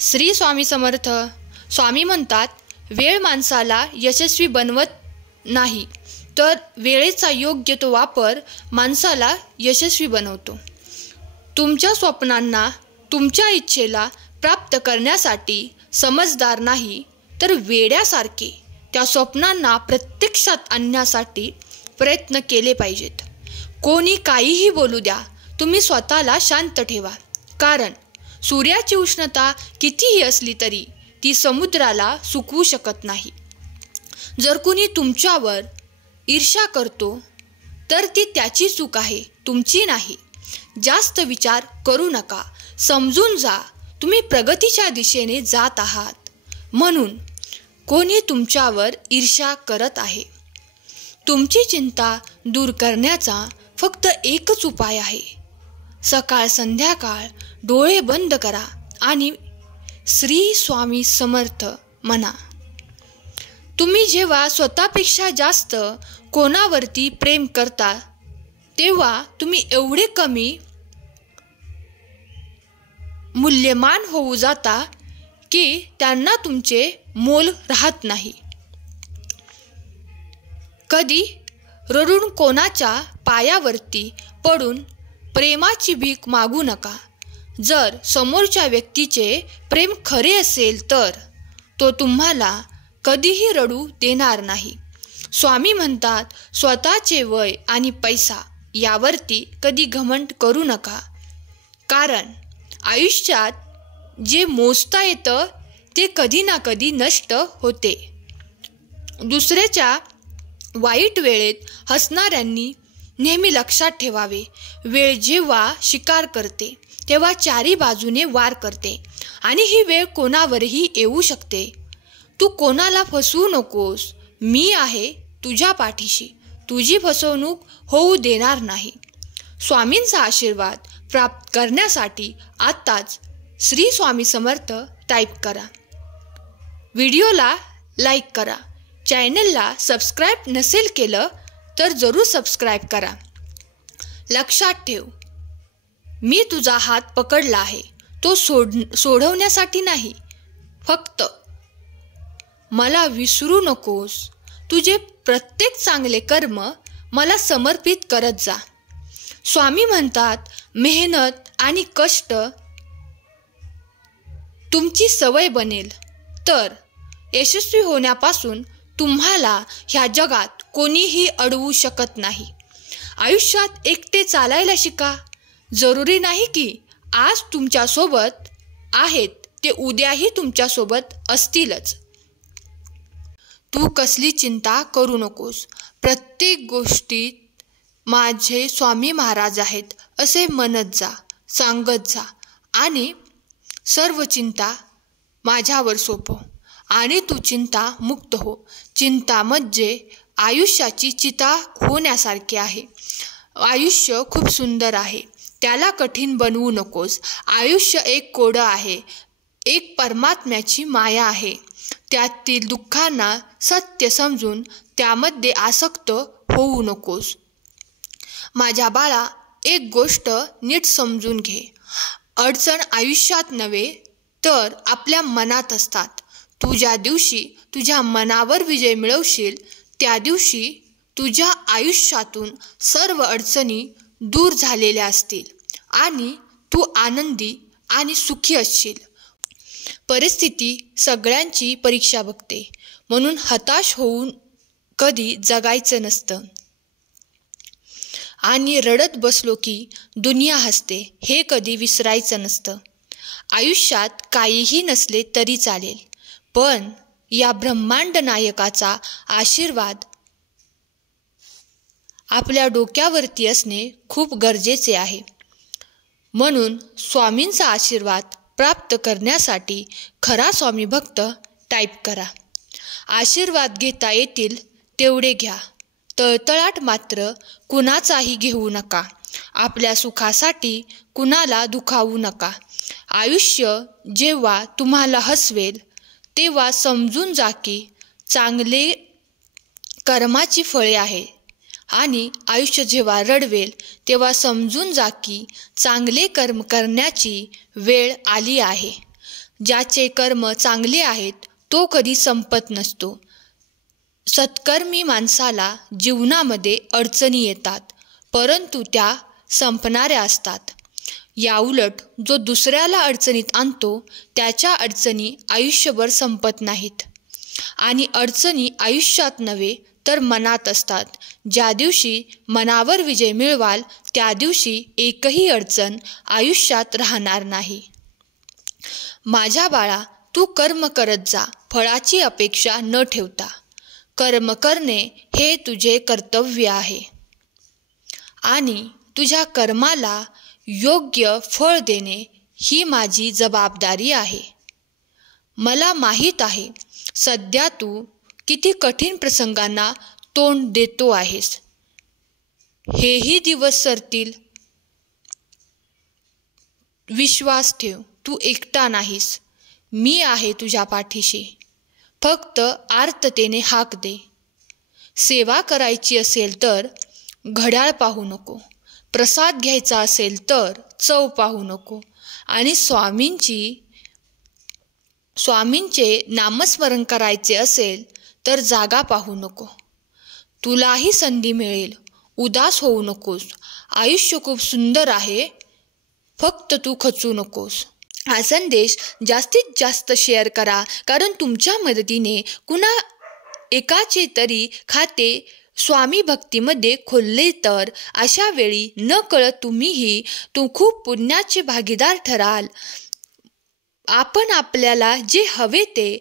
श्री स्वामी समर्थ. स्वामी म्हणतात, वेळ माणसाला यशस्वी बनवत नाही, तर वेळेचा योग्य तो वापर माणसाला यशस्वी बनवतो. तुमच्या स्वप्नांना, तुमच्या इच्छेला प्राप्त करण्यासाठी समजदार नाही, तर वेड्यासारखे त्या स्वप्नांना प्रत्यक्षात आणण्यासाठी प्रयत्न केले पाहिजेत. कोणी काहीही बोलू द्या, तुम्ही स्वतःला शांत ठेवा. कारण सूर्याची उष्णता कितीही असली तरी ती समुद्राला सुकवू शकत नाही. जर कुणी तुमच्यावर ईर्ष्या करतो तर ती त्याची चूक आहे, तुमची नाही. जास्त विचार करू नका. समजून जा, तुम्ही प्रगतीच्या दिशेने जात आहात, म्हणून कोणी तुमच्यावर ईर्ष्या करत आहे. तुमची चिंता दूर करण्याचा फक्त एकच उपाय आहे. सकाळ संध्याकाळ डोळे बंद करा आणि श्री स्वामी समर्थ म्हणा. तुम्ही जेव्हा स्वतःपेक्षा जास्त कोणावरती प्रेम करता, तेव्हा तुम्ही एवढे कमी मूल्यमान होऊ जाता की त्यांना तुमचे मोल राहत नाही. कधी रडून कोणाच्या पायावरती पडून प्रेमाची भीक मागू नका. जर समोरच्या व्यक्तीचे प्रेम खरे असेल तर तो तुम्हाला कधीही रडू देणार नाही. स्वामी म्हणतात, स्वतःचे वय आणि पैसा यावरती कधी घमंड करू नका. कारण आयुष्यात जे मोजता येतं ते कधी ना कधी नष्ट होते. दुसऱ्याच्या वाईट वेळेत हसणाऱ्यांनी नेहमी लक्षात ठेवावे, वेळ जेव्हा शिकार करते तेव्हा चारी बाजूने वार करते आणि ही वेळ कोणावरही येऊ शकते. तू कोणाला फसवू नकोस. मी आहे तुझ्या पाठीशी. तुझी फसवणूक होऊ देणार नाही. स्वामींचा आशीर्वाद प्राप्त करण्यासाठी आत्ताच श्री स्वामी समर्थ टाईप करा. व्हिडिओला लाईक करा. चॅनलला सबस्क्राईब नसेल केलं तर जरूर सबस्क्राईब करा. लक्षात ठेव, मी तुझा हात पकडला आहे, तो सोडवण्यासाठी नाही. फक्त मला विसरू नकोस. तुझे प्रत्येक चांगले कर्म मला समर्पित करत जा. स्वामी म्हणतात, मेहनत आणि कष्ट तुमची सवय बनेल तर यशस्वी होण्यापासून तुम्हाला ह्या जगात कोणीही अडवू शकत नाही. आयुष्यात एकटे चालायला शिका. जरुरी नाही की आज तुमच्यासोबत आहेत ते उद्याही तुमच्यासोबत असतीलच. तू कसली चिंता करू नकोस. प्रत्येक गोष्टीत माझे स्वामी महाराज आहेत असे म्हणत जा, सांगत जा आणि सर्व चिंता माझ्यावर सोपव आणि तू चिंता मुक्त हो. चिंता म्हणजे आयुष्याची चिता होण्यासारखे आहे. आयुष्य खूप सुंदर आहे, त्याला कठीण बनवू नकोस. आयुष्य एक कोडं आहे, एक परमात्म्याची माया आहे. त्यातील दुःखांना सत्य समजून त्यामध्ये आसक्त होऊ नकोस. माझ्या बाळा, एक गोष्ट नीट समजून घे. अडचण आयुष्यात नव्हे तर आपल्या मनात असतात. तू ज्या दिवशी तुझ्या मनावर विजय मिळवशील त्या दिवशी तुझ्या आयुष्यातून सर्व अडचणी दूर झालेल्या असतील आणि तू आनंदी आणि सुखी असशील. परिस्थिती सगळ्यांची परीक्षा बघते, म्हणून हताश होऊन कधी जगायचं नसतं आणि रडत बसलो की दुनिया हसते हे कधी विसरायचं नसतं. आयुष्यात काहीही नसले तरी चालेल, पण या ब्रह्मांड नायकाचा आशीर्वाद आपल्या डोक्यावरती असणे खूप गरजेचे आहे. म्हणून स्वामींचा आशीर्वाद प्राप्त करण्यासाठी खरा स्वामी भक्त टाईप करा. आशीर्वाद घेता येतील तेवढे घ्या. तळतळाट मात्र कुणाचाही घेऊ नका. आपल्या सुखासाठी कुणाला दुखावू नका. आयुष्य जेव्हा तुम्हाला हसवेल तेव्हा समजून जा की चांगले कर्माची फळे आहे आणि आयुष्य जेव्हा रडवेल तेव्हा समजून जा की चांगले कर्म करण्याची वेळ आली आहे. ज्याचे कर्म चांगले आहेत तो कधी संपत नसतो. सत्कर्मी माणसाला जीवनामध्ये अडचणी येतात, परंतु त्या संपणाऱ्या असतात. याउलट जो दुसऱ्याला अडचणीत आणतो त्याच्या अडचणी आयुष्यभर संपत नाहीत. आणि अडचणी आयुष्यात नव्हे तर मनात असतात. ज्या दिवशी मनावर विजय मिळवाल त्या दिवशी एकही अडचण आयुष्यात राहणार नाही. माझ्या बाळा, तू कर्म करत जा, फळाची अपेक्षा न ठेवता. कर्म करणे हे तुझे कर्तव्य आहे आणि तुझ्या कर्माला योग्य फळ देणे ही माझी जबाबदारी आहे. मला माहीत आहे सध्या तू किती कठीण प्रसंगांना तोंड देतो आहेस. हेही दिवस सरतील. विश्वास ठेव, तू एकटा नाहीस. मी आहे तुझ्या पाठीशी. फक्त आर्ततेने हाक दे. सेवा करायची असेल तर घड्याळ पाहू नको. प्रसाद घ्यायचा असेल तर चव पाहू नको. आणि स्वामींचे नामस्मरण करायचे असेल तर जागा पाहू नको. तुलाही संधी मिळेल. उदास होऊ नकोस. आयुष्य खूप सुंदर आहे, फक्त तू खचू नकोस. हा संदेश जास्तीत जास्त शेअर करा, कारण तुमच्या मदतीने कुणा एकाचे तरी खाते स्वामी भक्तीमध्ये खोलले तर अशा वेळी न कळत तुम्हीही खूप पुण्याचे भागीदार ठराल. आपल्याला जे हवे ते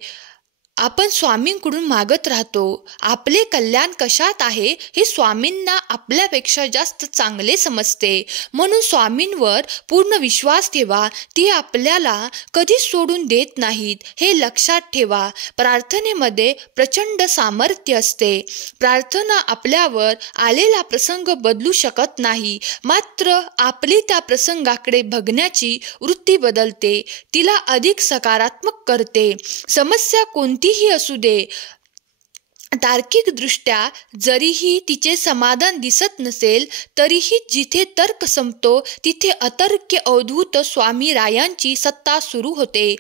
आपण स्वामींकडून मागत राहतो. आपले कल्याण कशात आहे हे स्वामींना आपल्यापेक्षा जास्त चांगले समजते. म्हणून स्वामींवर पूर्ण विश्वास ठेवा. ती आपल्याला कधीच सोडून देत नाहीत हे लक्षात ठेवा. प्रार्थनेमध्ये प्रचंड सामर्थ्य असते. प्रार्थना आपल्यावर आलेला प्रसंग बदलू शकत नाही, मात्र आपली त्या प्रसंगाकडे बघण्याची वृत्ती बदलते, तिला अधिक सकारात्मक करते. समस्या कोणतीही असू दे, तार्किकदृष्ट्या जरीही तिचे समाधान दिसत नसेल तरीही जिथे तर्क संपतो तिथे अतर्क्य अवधूत स्वामी रायांची सत्ता सुरू होते.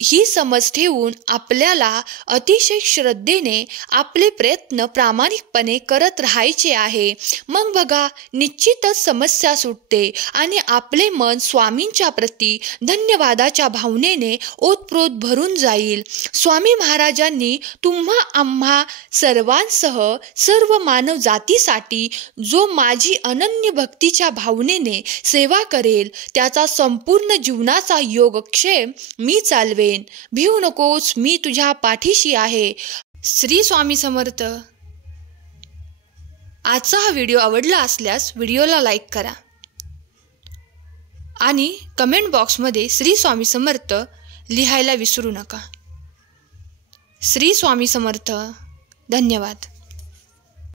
ही समज ठेवून आपल्याला अतिशय श्रद्धेने आपले प्रयत्न प्रामाणिकपणे करत राहायचे आहे. मग बघा, निश्चितच समस्या सुटते आणि आपले मन स्वामींच्या प्रती धन्यवादाच्या भावनेने ओतप्रोत भरून जाईल. स्वामी महाराजांनी आम्हा सर्वांसह सर्व मानव जातीसाठी जो माझी अनन्य भक्तीच्या भावनेने सेवा करेल त्याचा संपूर्ण जीवनाचा योगक्षेम मी चालवेन. भिवू नकोस, मी तुझ्या पाठीशी आहे. श्री स्वामी समर्थ. आजचा हा व्हिडिओ आवडला असल्यास व्हिडिओला लाईक करा आणि कमेंट बॉक्समध्ये श्री स्वामी समर्थ लिहायला विसरू नका. श्री स्वामी समर्थ. धन्यवाद.